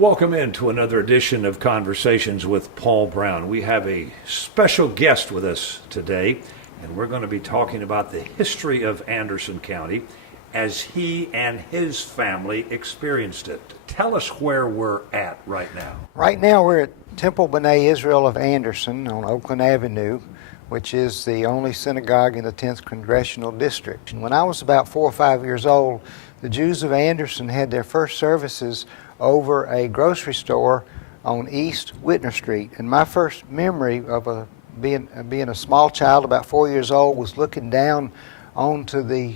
Welcome into another edition of Conversations with Paul Brown. We have a special guest with us today, and we're going to be talking about the history of Anderson County as he and his family experienced it. Tell us where we're at right now. Right now we're at Temple B'nai Israel of Anderson on Oakland Avenue, which is the only synagogue in the 10th Congressional District. And when I was about 4 or 5 years old, the Jews of Anderson had their first services over a grocery store on East Whitner Street. And my first memory of being a small child, about 4 years old, was looking down onto the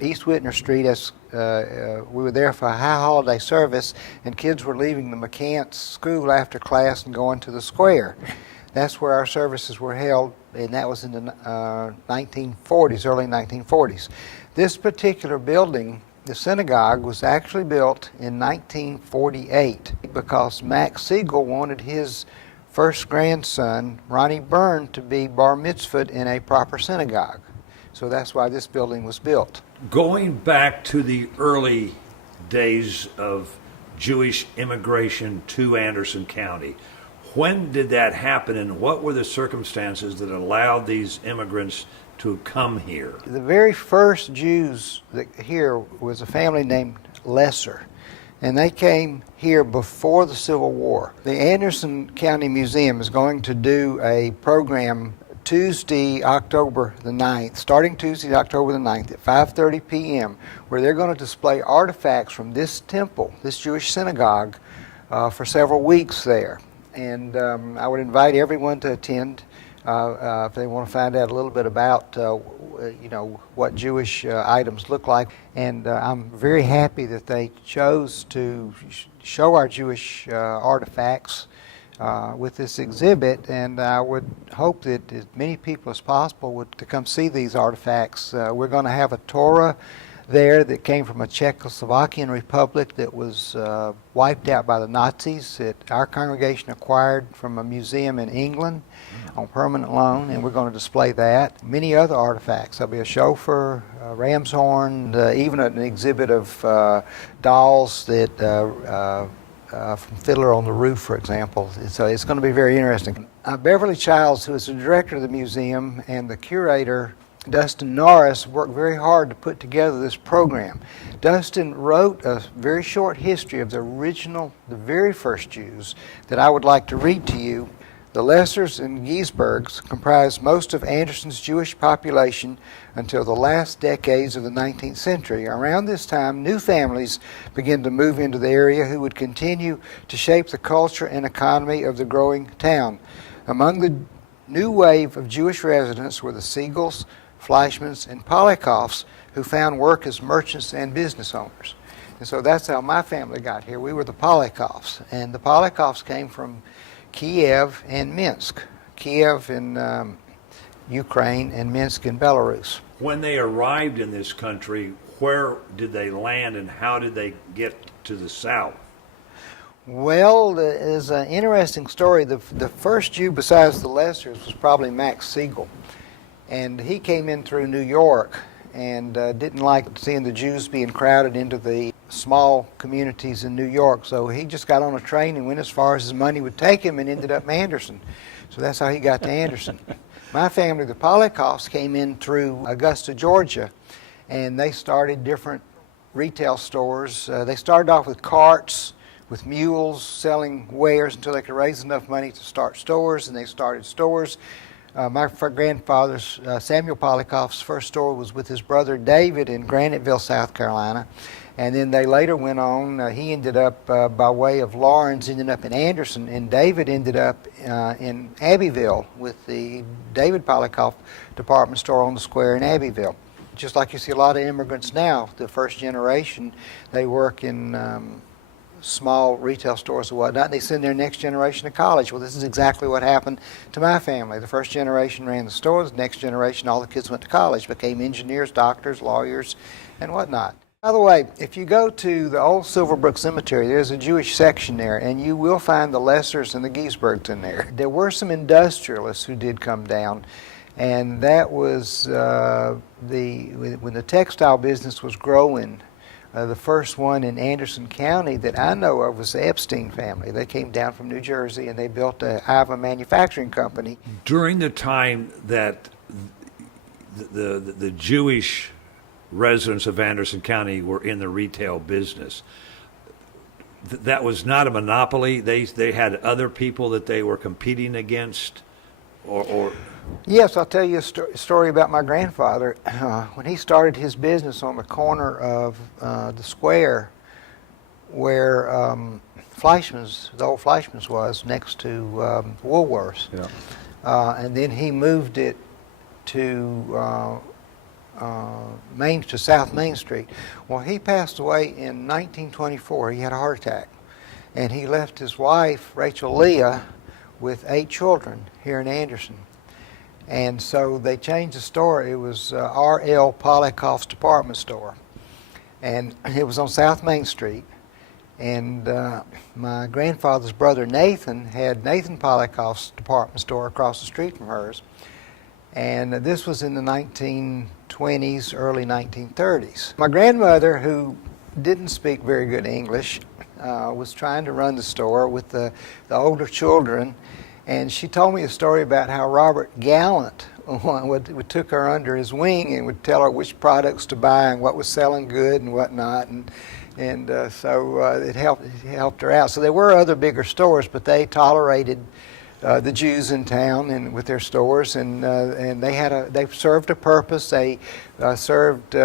East Whitner Street as we were there for a high holiday service, and kids were leaving the McCants school after class and going to the square. That's where our services were held, and that was in the 1940s, early 1940s. This particular building, the synagogue, was actually built in 1948 because Max Siegel wanted his first grandson, Ronnie Byrne, to be bar mitzvahed in a proper synagogue. So that's why this building was built. Going back to the early days of Jewish immigration to Anderson County, when did that happen, and what were the circumstances that allowed these immigrants to come here? The very first Jews here was a family named Lesser, and they came here before the Civil War. The Anderson County Museum is going to do a program Tuesday, October the 9th, starting Tuesday, October the 9th at 5:30 p.m., where they're going to display artifacts from this temple, this Jewish synagogue, for several weeks there. And I would invite everyone to attend if they want to find out a little bit about, what Jewish items look like. And I'm very happy that they chose to show our Jewish artifacts with this exhibit, and I would hope that as many people as possible would to come see these artifacts. We're going to have a Torah there that came from a Czechoslovakian republic that was wiped out by the Nazis, that our congregation acquired from a museum in England on permanent loan, and we're going to display that. Many other artifacts. There'll be a chauffeur, a ram's horn, even an exhibit of dolls that from Fiddler on the Roof, for example. So it's going to be very interesting. Beverly Childs, who is the director of the museum, and the curator, Dustin Norris, worked very hard to put together this program. Dustin wrote a very short history of the very first Jews that I would like to read to you. The Lessers and Giesbergs comprised most of Anderson's Jewish population until the last decades of the 19th century. Around this time, new families began to move into the area who would continue to shape the culture and economy of the growing town. Among the new wave of Jewish residents were the Siegels, Fleischmans, and Polikoffs, who found work as merchants and business owners. And so that's how my family got here. We were the Polikoffs, and the Polikoffs came from Kiev and Minsk. Kiev in Ukraine and Minsk in Belarus. When they arrived in this country, where did they land and how did they get to the south? Well, there's an interesting story. The first Jew besides the Lessers was probably Max Siegel. And he came in through New York and didn't like seeing the Jews being crowded into the small communities in New York. So he just got on a train and went as far as his money would take him and ended up in Anderson. So that's how he got to Anderson. My family, the Polikoffs, came in through Augusta, Georgia, and they started different retail stores. They started off with carts, with mules, selling wares until they could raise enough money to start stores, and they started stores. My grandfather's, Samuel Polikoff's first store was with his brother David in Graniteville, South Carolina. And then they later went on. He ended up, by way of Lawrence, ended up in Anderson. And David ended up in Abbeville with the David Polikoff department store on the square in Abbeville. Just like you see a lot of immigrants now, the first generation, they work in small retail stores and whatnot, and they send their next generation to college. Well, this is exactly what happened to my family. The first generation ran the stores, the next generation, all the kids went to college, became engineers, doctors, lawyers, and whatnot. By the way, if you go to the old Silverbrook Cemetery, there's a Jewish section there, and you will find the Lessers and the Giesbergs in there. There were some industrialists who did come down, and that was when the textile business was growing The first one in Anderson County that I know of was the Epstein family. They came down from New Jersey and they built a Iva manufacturing company. During the time that the Jewish residents of Anderson County were in the retail business, that was not a monopoly. They had other people that they were competing against, or Yes, I'll tell you a story about my grandfather. When he started his business on the corner of the square where Fleischmann's, the old Fleischmann's was, next to Woolworths. yeah. And then he moved it to South Main Street. Well, he passed away in 1924. He had a heart attack. And he left his wife, Rachel Leah, with 8 children here in Anderson. And so they changed the store. It was R.L. Polikoff's department store. And it was on South Main Street. And my grandfather's brother Nathan had Nathan Polikoff's department store across the street from hers. And this was in the 1920s, early 1930s. My grandmother, who didn't speak very good English, was trying to run the store with the older children. And she told me a story about how Robert Gallant took her under his wing and would tell her which products to buy and what was selling good and whatnot. And so it helped her out. So there were other bigger stores, but they tolerated the Jews in town and with their stores, and they served a purpose. They served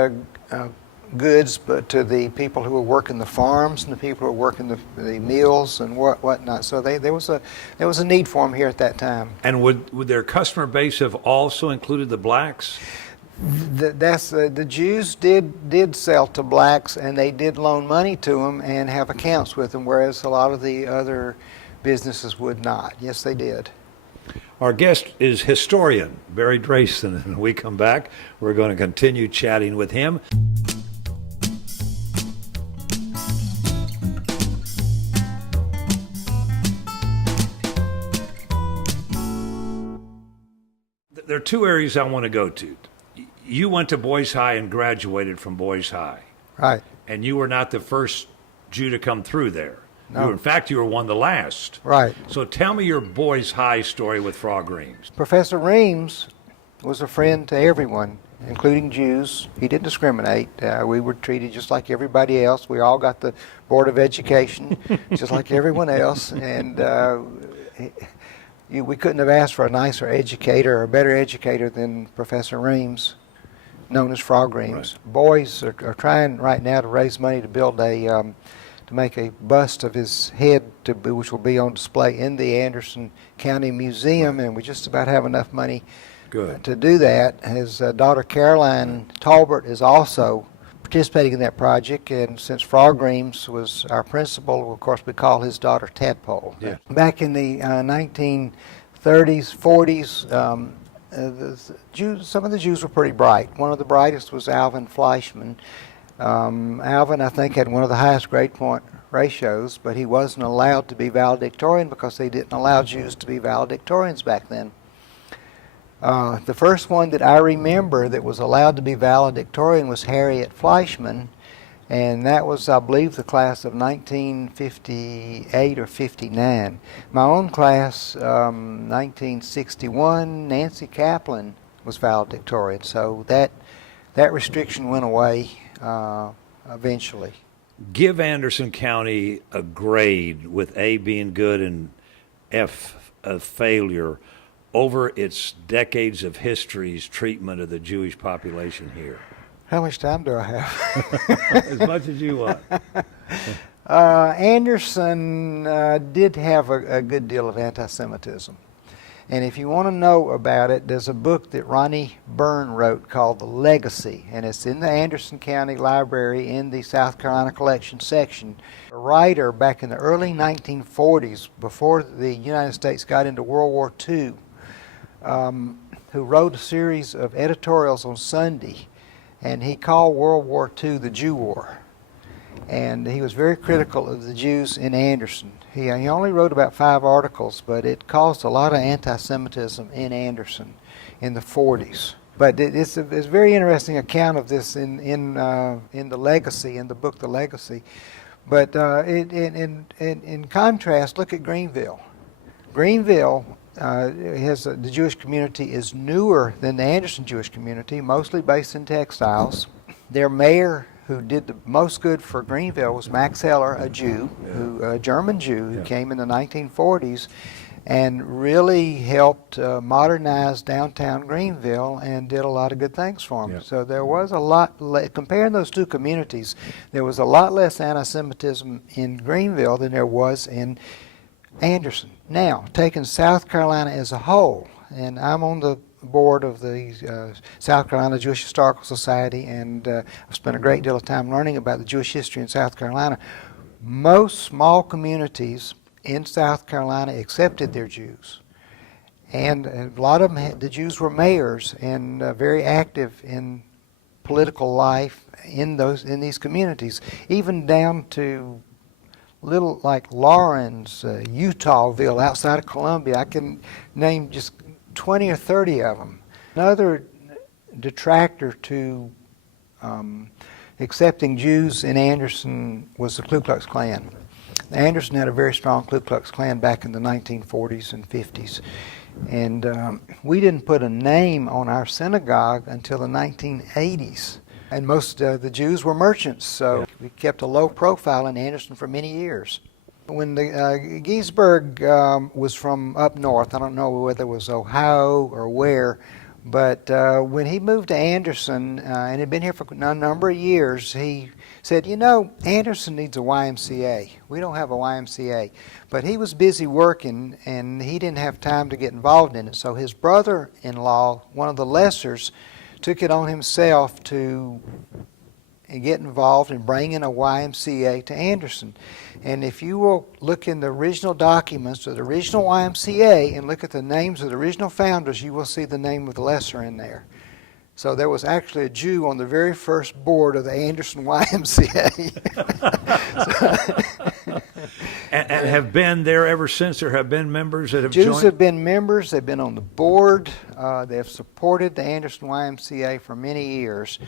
goods, but to the people who were working the farms and the people who were working the mills and whatnot. So there was a need for them here at that time. And would their customer base have also included the blacks? The Jews did sell to blacks, and they did loan money to them and have accounts with them, whereas a lot of the other businesses would not. Yes, they did. Our guest is historian Barry Draisen, and when we come back, we're going to continue chatting with him. There are 2 areas I want to go to. You went to Boys High and graduated from Boys High. Right. And you were not the first Jew to come through there. No. In fact, you were one of the last. Right. So tell me your Boys High story with Frog Reams. Professor Reams was a friend to everyone, including Jews. He didn't discriminate. We were treated just like everybody else. We all got the Board of Education, just like everyone else. And we couldn't have asked for a nicer educator or a better educator than Professor Reams, known as Frog Reams. Right. Boys are trying right now to raise money to build to make a bust of his head, which will be on display in the Anderson County Museum, and we just about have enough money to do that. His daughter Caroline Talbert is also participating in that project, and since Frog Reams was our principal, of course we call his daughter Tadpole. Yeah. Back in the 1930s, 40s, some of the Jews were pretty bright. One of the brightest was Alvin Fleischmann. Alvin, I think, had one of the highest grade point ratios, but he wasn't allowed to be valedictorian because they didn't allow Jews to be valedictorians back then. The first one that I remember that was allowed to be valedictorian was Harriet Fleischmann, and that was, I believe, the class of 1958 or 59. My own class, 1961, Nancy Kaplan was valedictorian, so that restriction went away eventually. Give Anderson County a grade, with A being good and F a failure, over its decades of history's treatment of the Jewish population here. How much time do I have? As much as you want. Anderson did have a good deal of anti-Semitism. And if you want to know about it, there's a book that Ronnie Byrne wrote called The Legacy, and it's in the Anderson County Library in the South Carolina Collection section. A writer back in the early 1940s, before the United States got into World War II, who wrote a series of editorials on Sunday, and he called World War II the Jew War. And he was very critical of the Jews in Anderson. He only wrote about 5 articles, but it caused a lot of anti-Semitism in Anderson in the 40s. But it's a very interesting account of this in the Legacy, in the book The Legacy. But in contrast, look at Greenville. Greenville the Jewish community is newer than the Anderson Jewish community, mostly based in textiles. Their mayor, who did the most good for Greenville, was Max Heller, a Jew, a German Jew who came in the 1940s and really helped modernize downtown Greenville and did a lot of good things for them. Yeah. So there was a lot, comparing those two communities, there was a lot less anti-Semitism in Greenville than there was in Anderson. Now, taking South Carolina as a whole, and I'm on the board of the South Carolina Jewish Historical Society, and I've spent a great deal of time learning about the Jewish history in South Carolina. Most small communities in South Carolina accepted their Jews, and a lot of them, the Jews were mayors and very active in political life in these communities, even down to little like Lawrence, Utahville, outside of Columbia. I can name just 20 or 30 of them. Another detractor to accepting Jews in Anderson was the Ku Klux Klan. Anderson had a very strong Ku Klux Klan back in the 1940s and 50s. And we didn't put a name on our synagogue until the 1980s. And most of the Jews were merchants, so we kept a low profile in Anderson for many years. When the Giesberg was from up north, I don't know whether it was Ohio or where, but when he moved to Anderson and had been here for a number of years, he said, you know, Anderson needs a YMCA. We don't have a YMCA. But he was busy working, and he didn't have time to get involved in it. So his brother-in-law, one of the Lessers, took it on himself to get involved in bringing a YMCA to Anderson. And if you will look in the original documents of the original YMCA and look at the names of the original founders, you will see the name of the Lesser in there. So there was actually a Jew on the very first board of the Anderson YMCA. and have been there ever since. There have been members that have Jews joined? have been members. They've been on the board. They have supported the Anderson YMCA for many years.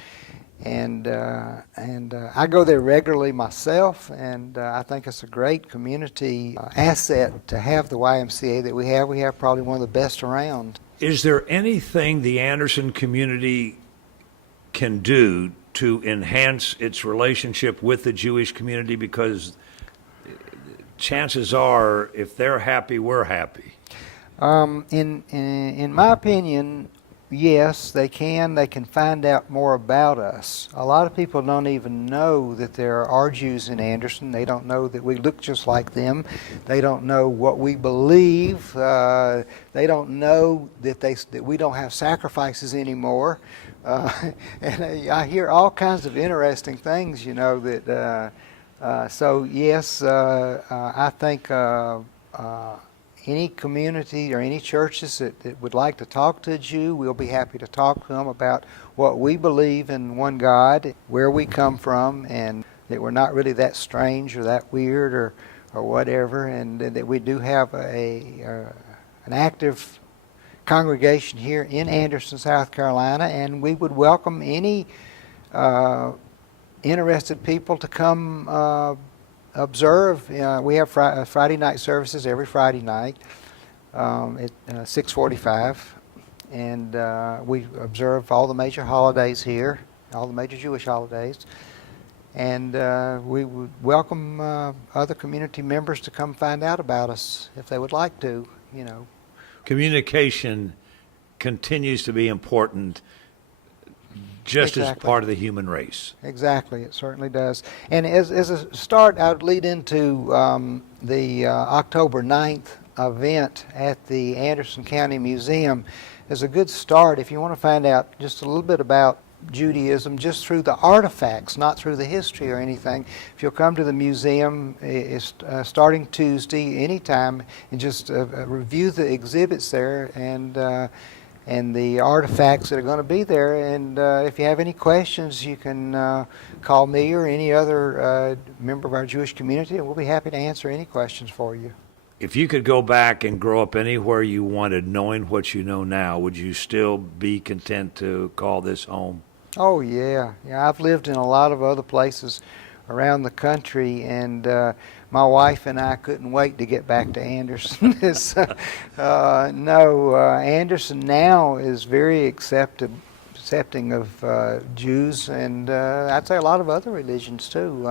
And I go there regularly myself, and I think it's a great community asset to have the YMCA that we have. We have probably one of the best around. Is there anything the Anderson community can do to enhance its relationship with the Jewish community? Because chances are, if they're happy, we're happy. In my opinion, yes, they can. They can find out more about us. A lot of people don't even know that there are Jews in Anderson. They don't know that we look just like them. They don't know what we believe. They don't know that we don't have sacrifices anymore. And I hear all kinds of interesting things, you know, that so yes, I think any community or any churches that would like to talk to a Jew, we'll be happy to talk to them about what we believe in one God, where we come from, and that we're not really that strange or that weird or whatever, and that we do have an active congregation here in Anderson, South Carolina, and we would welcome any interested people to come observe. We have Friday night services every Friday night at 6:45, and we observe all the major holidays here, all the major Jewish holidays, and we would welcome other community members to come find out about us if they would like to, you know. Communication continues to be important, just as part of the human race. Exactly, it certainly does. And as a start, I would lead into the October 9th event at the Anderson County Museum as a good start if you want to find out just a little bit about Judaism just through the artifacts, not through the history or anything. If you'll come to the museum, it's starting Tuesday anytime, and just review the exhibits there and the artifacts that are going to be there. And if you have any questions, you can call me or any other member of our Jewish community, and we'll be happy to answer any questions for you. If you could go back and grow up anywhere you wanted, knowing what you know now, would you still be content to call this home? Oh yeah, yeah. I've lived in a lot of other places around the country, and my wife and I couldn't wait to get back to Anderson. Anderson now is very accepting of Jews, and I'd say a lot of other religions too.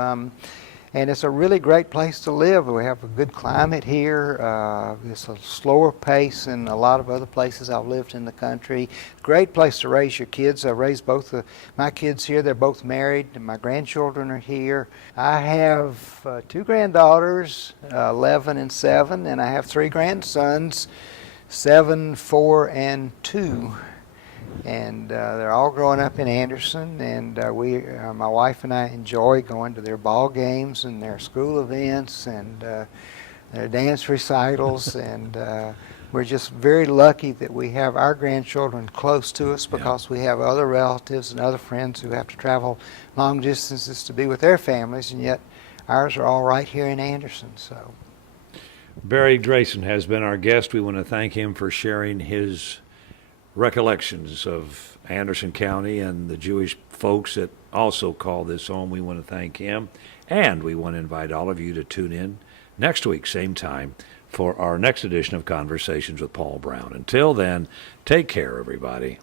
And it's a really great place to live. We have a good climate here. It's a slower pace than a lot of other places I've lived in the country. Great place to raise your kids. I raised both of my kids here. They're both married, and my grandchildren are here. I have 2 granddaughters, 11 and 7, and I have 3 grandsons, 7, 4, and 2. And they're all growing up in Anderson, and my wife and I enjoy going to their ball games and their school events and their dance recitals, and we're just very lucky that we have our grandchildren close to us, because we have other relatives and other friends who have to travel long distances to be with their families, and yet ours are all right here in Anderson. So, Barry Draisen has been our guest. We want to thank him for sharing his recollections of Anderson County and the Jewish folks that also call this home. We want to thank him, and we want to invite all of you to tune in next week, same time, for our next edition of Conversations with Paul Brown. Until then, take care, everybody.